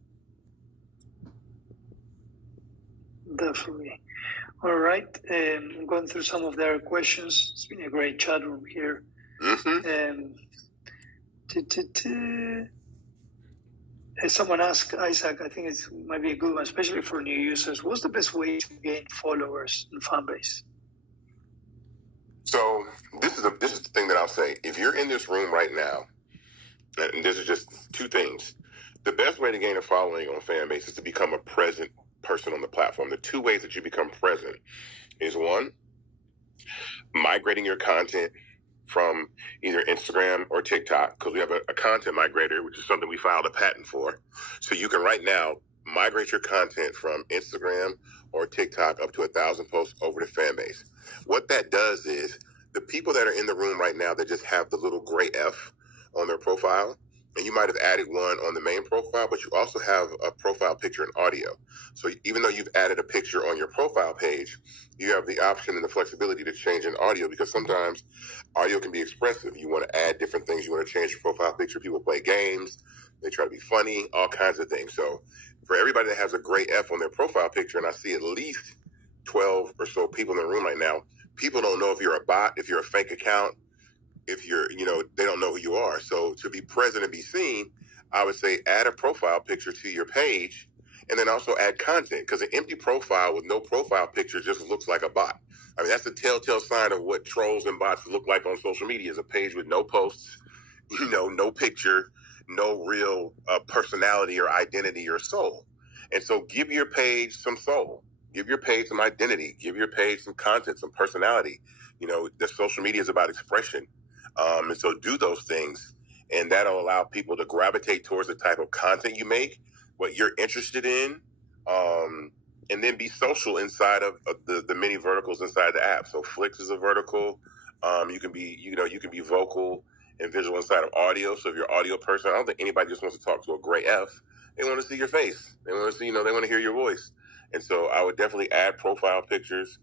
Definitely. All right. I'm going through some of their questions. It's been a great chat room here. Mm-hmm. Someone asked Isaac, I think it might be a good one, especially for new users. What's the best way to gain followers in Fanbase? So this is the thing that I'll say. If you're in this room right now, and this is just two things, the best way to gain a following on Fanbase is to become a present person on the platform. The two ways that you become present is one, migrating your content from either Instagram or TikTok, because we have a content migrator, which is something we filed a patent for. So you can right now migrate your content from Instagram or TikTok up to 1,000 posts over to Fanbase. What that does is the people that are in the room right now that just have the little gray F on their profile. And you might have added one on the main profile, but you also have a profile picture and audio. So even though you've added a picture on your profile page, you have the option and the flexibility to change an audio, because sometimes audio can be expressive. You want to add different things. You want to change your profile picture. People play games. They try to be funny, all kinds of things. So for everybody that has a gray F on their profile picture, and I see at least 12 or so people in the room right now, people don't know if you're a bot, if you're a fake account, if you're, they don't know who you are. So to be present and be seen, I would say add a profile picture to your page, and then also add content, because an empty profile with no profile picture just looks like a bot. I mean, that's the telltale sign of what trolls and bots look like on social media, is a page with no posts, no picture, no real personality or identity or soul. And so give your page some soul, give your page some identity, give your page some content, some personality. The social media is about expression. And so do those things, and that'll allow people to gravitate towards the type of content you make, what you're interested in, and then be social inside of the many verticals inside the app. So Flicks is a vertical. You can be vocal and visual inside of audio. So if you're an audio person, I don't think anybody just wants to talk to a gray F. They want to see your face. They want to see, they want to hear your voice. And so I would definitely add profile pictures,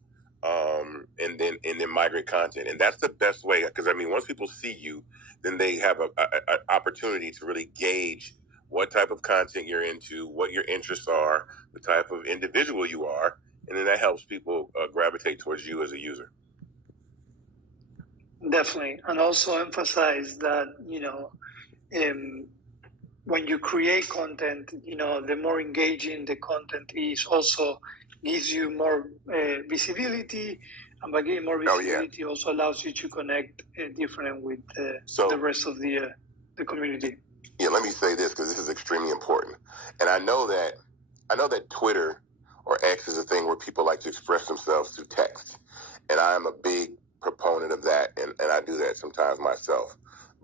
and then migrate content. And that's the best way, because once people see you, then they have an opportunity to really gauge what type of content you're into, what your interests are, the type of individual you are, and then that helps people gravitate towards you as a user. Definitely. And also emphasize that, when you create content, the more engaging the content is, also gives you more visibility, and by getting more visibility also allows you to connect different with the rest of the community. Yeah, let me say this, because this is extremely important. And I know that Twitter or X is a thing where people like to express themselves through text. And I am a big proponent of that, and I do that sometimes myself.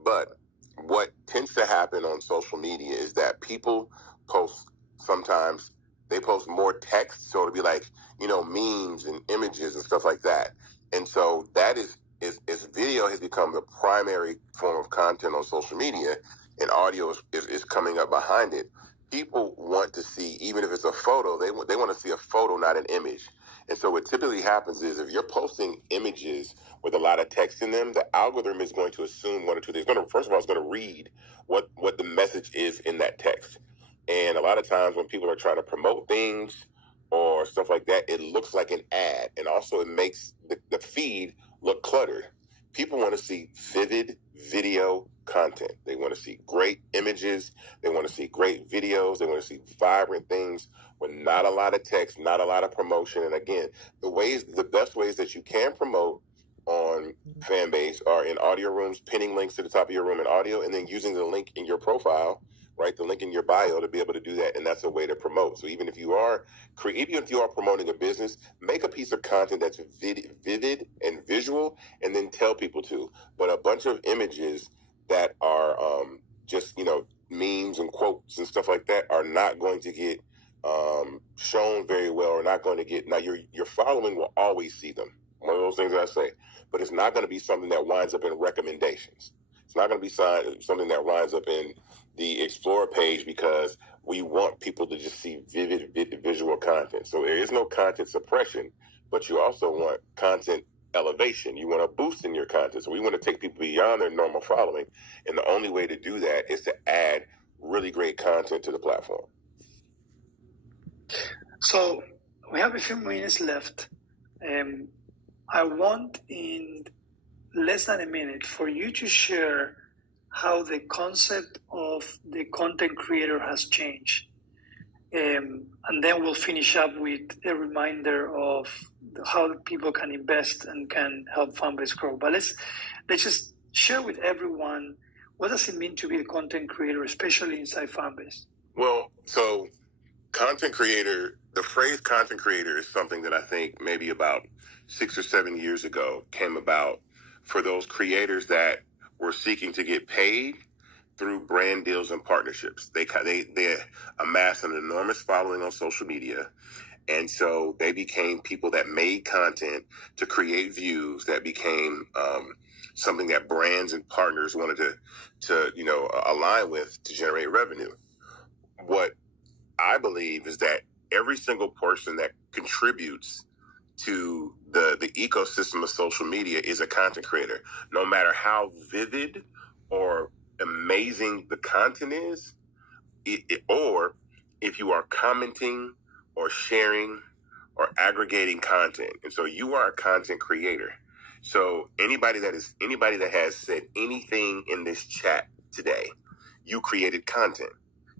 But what tends to happen on social media is that people sometimes they post more text, so it'll be like, memes and images and stuff like that. And so that is video has become the primary form of content on social media, and audio is coming up behind it. People want to see, even if it's a photo, they want to see a photo, not an image. And so what typically happens is, if you're posting images with a lot of text in them, the algorithm is going to assume one or two things. First of all, it's going to read what the message is in that text. And a lot of times when people are trying to promote things or stuff like that, it looks like an ad. And also it makes the feed look cluttered. People want to see vivid video content. They want to see great images. They want to see great videos. They want to see vibrant things with not a lot of text, not a lot of promotion. And again, the best ways that you can promote on Fanbase are in audio rooms, pinning links to the top of your room in audio, and then using the link in your profile, right? The link in your bio to be able to do that. And that's a way to promote. So even if you are promoting a business, make a piece of content that's vivid and visual, and then tell people to. But a bunch of images that are just, memes and quotes and stuff like that are not going to get shown very well, or not going to get. Now your following will always see them. One of those things that I say, but it's not going to be something that winds up in recommendations. It's not going to be something that winds up in the Explore page, because we want people to just see vivid visual content. So there is no content suppression, but you also want content elevation. You want a boost in your content. So we want to take people beyond their normal following. And the only way to do that is to add really great content to the platform. So we have a few minutes left. I want, in less than a minute, for you to share how the concept of the content creator has changed. And then we'll finish up with a reminder of how people can invest and can help Fanbase grow. But let's just share with everyone, what does it mean to be a content creator, especially inside Fanbase? Well, so content creator, the phrase content creator is something that I think maybe about 6 or 7 years ago came about for those creators that were seeking to get paid through brand deals and partnerships. They amassed an enormous following on social media. And so they became people that made content to create views, that became something that brands and partners wanted to align with to generate revenue. What I believe is that every single person that contributes to the ecosystem of social media is a content creator. No matter how vivid or amazing the content is, or if you are commenting or sharing or aggregating content. And so you are a content creator. So anybody that has said anything in this chat today, you created content.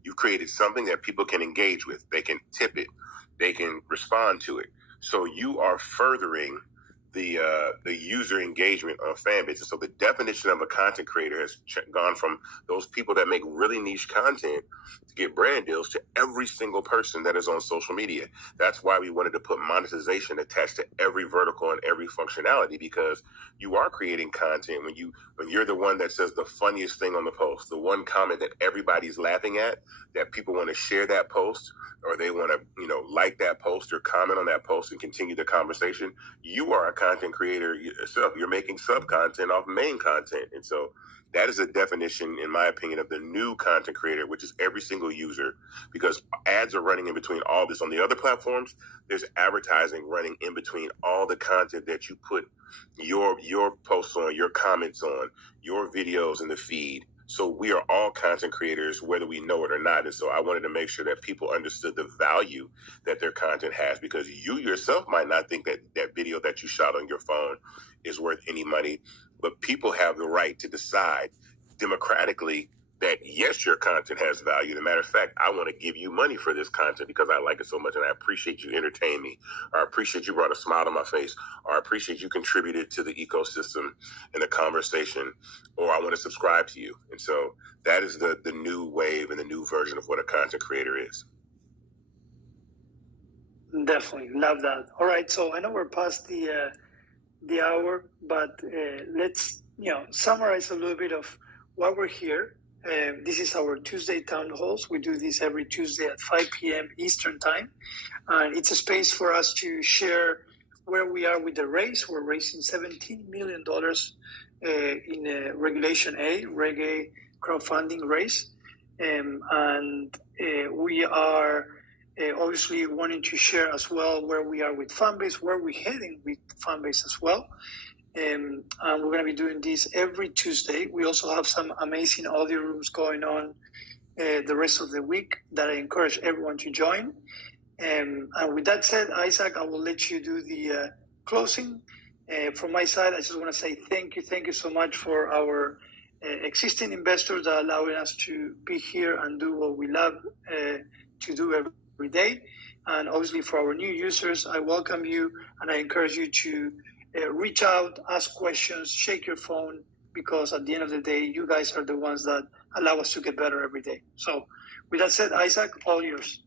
You created something that people can engage with. They can tip it. They can respond to it. So you are furthering the user engagement on Fanbase. And so the definition of a content creator has gone from those people that make really niche content to get brand deals to every single person that is on social media. That's why we wanted to put monetization attached to every vertical and every functionality, because you are creating content when you're the one that says the funniest thing on the post, the one comment that everybody's laughing at, that people want to share that post, or they want to like that post or comment on that post and continue the conversation. You are a content creator yourself. You're making sub content off main content. And so that is a definition, in my opinion, of the new content creator, which is every single user, because ads are running in between all this. On the other platforms, there's advertising running in between all the content that you put your posts on, your comments on, your videos in the feed. So we are all content creators, whether we know it or not. And so I wanted to make sure that people understood the value that their content has, because you yourself might not think that that video that you shot on your phone is worth any money, but people have the right to decide democratically that, yes, your content has value. As a matter of fact, I want to give you money for this content because I like it so much and I appreciate you entertaining me, or I appreciate you brought a smile to my face, or I appreciate you contributed to the ecosystem and the conversation, or I want to subscribe to you. And so that is the new wave and the new version of what a content creator is. Definitely. Love that. All right. So I know we're past the hour, but let's summarize a little bit of why we're here. This is our Tuesday town halls. We do this every Tuesday at 5 p.m. Eastern time. And it's a space for us to share where we are with the race. We're raising $17 million in Regulation A, Reg A crowdfunding race. And we are obviously wanting to share as well where we are with Fanbase, where we're heading with Fanbase as well. And we're going to be doing this every Tuesday. We also have some amazing audio rooms going on the rest of the week that I encourage everyone to join. And with that said, Isaac, I will let you do the closing. From my side, I just want to say thank you so much for our existing investors that are allowing us to be here and do what we love to do every day. And obviously for our new users, I welcome you and I encourage you to reach out, ask questions, shake your phone, because at the end of the day, you guys are the ones that allow us to get better every day. So with that said, Isaac, all yours.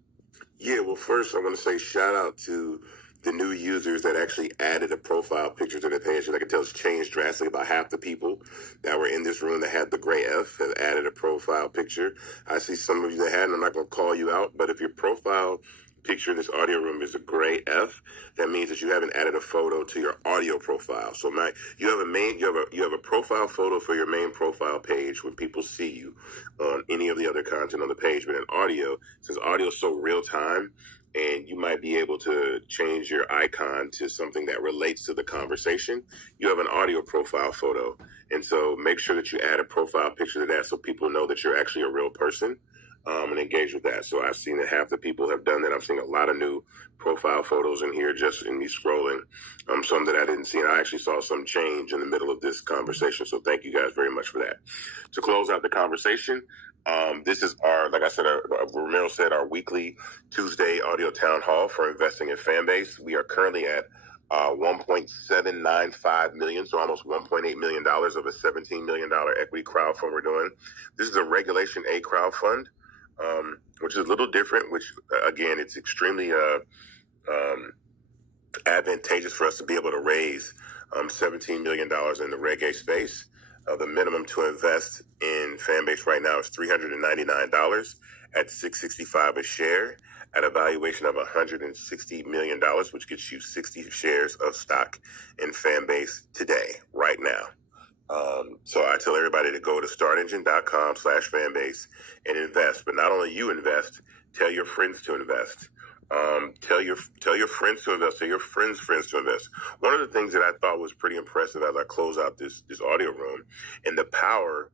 Yeah, well, first I want to say shout out to the new users that actually added a profile picture to their page. And I can tell it's changed drastically. About half the people that were in this room that had the gray F have added a profile picture. I see some of you that hadn't. I'm not going to call you out, but if your profile picture in this audio room is a gray F, that means that you haven't added a photo to your audio profile. So you have a profile photo for your main profile page when people see you on any of the other content on the page. But in audio, since audio is so real time, and you might be able to change your icon to something that relates to the conversation, you have an audio profile photo. And so make sure that you add a profile picture to that so people know that you're actually a real person. And engage with that. So I've seen that half the people have done that. I'm seeing a lot of new profile photos in here just in me scrolling. Some that I didn't see, and I actually saw some change in the middle of this conversation. So thank you guys very much for that. To close out the conversation, this is our, like I said, Romero said, our weekly Tuesday audio town hall for investing in Fanbase. We are currently at $1.795 million, so almost $1.8 million of a $17 million equity crowdfund we're doing. This is a Regulation A crowdfund. Which is a little different, which, again, it's extremely advantageous for us to be able to raise $17 million in the Reg A space. The minimum to invest in Fanbase right now is $399 at $665 a share at a valuation of $160 million, which gets you 60 shares of stock in Fanbase today, right now. So I tell everybody to go to startengine.com/fanbase and invest. But not only you invest, tell your friends to invest. Tell your friends to invest. Tell your friends' friends to invest. One of the things that I thought was pretty impressive as I close out this audio room, and the power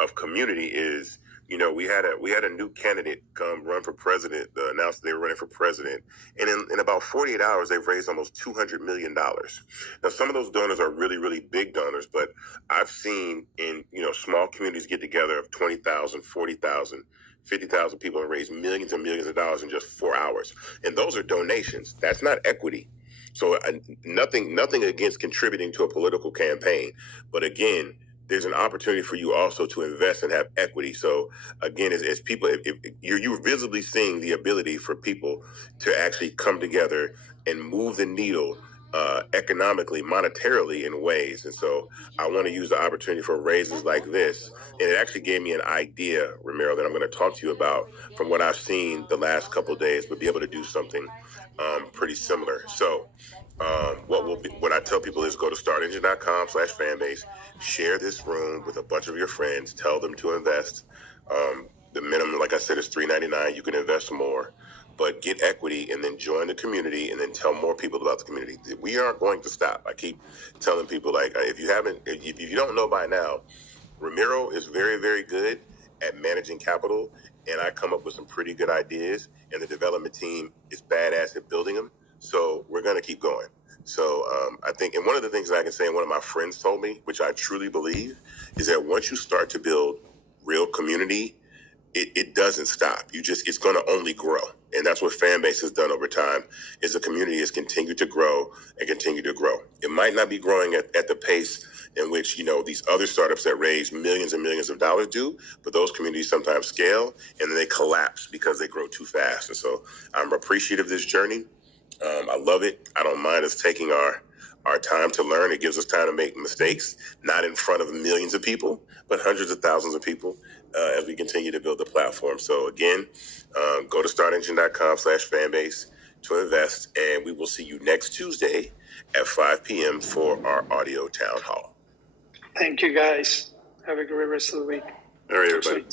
of community is, we had a new candidate come run for president, announced they were running for president, and in about 48 hours they've raised almost $200 million. Now some of those donors are really, really big donors, but I've seen in small communities get together of 20,000, 40,000, 50,000 people and raise millions and millions of dollars in just 4 hours. And those are donations. That's not equity. So nothing against contributing to a political campaign, but again, there's an opportunity for you also to invest and have equity. So again, as people, if you're visibly seeing the ability for people to actually come together and move the needle economically, monetarily in ways. And so I want to use the opportunity for raises like this. And it actually gave me an idea, Ramiro, that I'm going to talk to you about from what I've seen the last couple of days, but be able to do something pretty similar. So what I tell people is go to startengine.com/fanbase, share this room with a bunch of your friends, tell them to invest. The minimum, like I said, is $3.99. You can invest more, but get equity and then join the community and then tell more people about the community. We aren't going to stop. I keep telling people, like, if you don't know by now, Ramiro is very, very good at managing capital, and I come up with some pretty good ideas, and the development team is badass at building them. So we're going to keep going. So I think, and one of the things that I can say, and one of my friends told me, which I truly believe, is that once you start to build real community, it doesn't stop. It's going to only grow. And that's what Fanbase has done over time, is the community has continued to grow and continue to grow. It might not be growing at the pace in which, these other startups that raise millions and millions of dollars do, but those communities sometimes scale and then they collapse because they grow too fast. And so I'm appreciative of this journey. I love it. I don't mind us taking our time to learn. It gives us time to make mistakes, not in front of millions of people, but hundreds of thousands of people as we continue to build the platform. So again, go to startengine.com/fanbase to invest, and we will see you next Tuesday at 5 p.m. for our audio town hall. Thank you, guys. Have a great rest of the week. All right, everybody.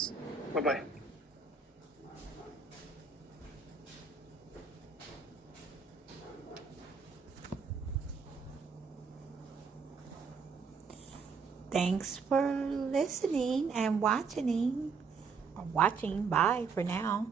Bye-bye. Thanks for listening and watching. Bye for now.